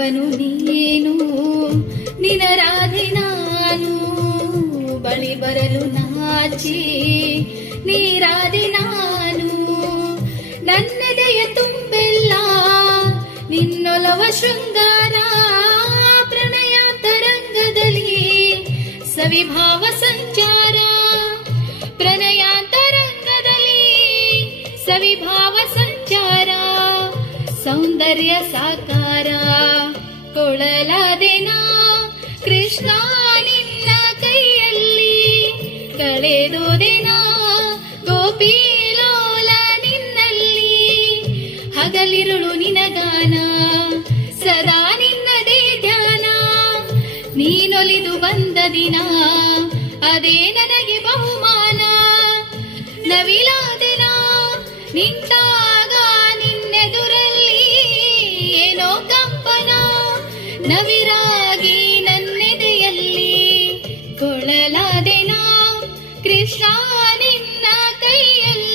ದಾಸನು ನೀನು ನಿನ ರಾಧೆ ನಾನು. ಬಳಿ ಬರಲು ನಾಚಿ. ನೀರಾಧಿ ನಾನು. ನನ್ನೆದೆಯ ತುಂಬೆಲ್ಲ. ನಿನ್ನೊಲವ ಶೃಂಗಾರ ಪ್ರಣಯ ತರಂಗದಲ್ಲಿ ಸವಿಭಾವ ಸಂಚಾರ. ಪ್ರಣಯ ತರಂಗದಲ್ಲಿ ಸವಿಭಾವ ಸಂಚಾರ. ಸೌಂದರ್ಯ ಸಾಕಾರ. ಕೊಳಲಾದೆನ? ಕೃಷ್ಣ ನಿನ್ನ ಕೈಯಲ್ಲಿ ಕಳೆದೋದೆನ? ಗೋಪಿ ಲೋಲ ನಿನ್ನಲ್ಲಿ ಹಗಲಿರುಳು ನಿನಗಾನ, ಸದಾ ನಿನ್ನದೇ ಧ್ಯಾನ. ನೀನೊಲಿದು ಬಂದ ದಿನ, ಅದೇ ನನಗೆ ಬಹುಮಾನ. ನವಿಲಾದೆನ? ನಿಂತಾಗ ನವಿರಾಗಿ ನನ್ನೆದೆಯಲ್ಲಿ ನಾ ಕೃಷ್ಣ ನಿನ್ನ ಕೈಯಲ್ಲಿ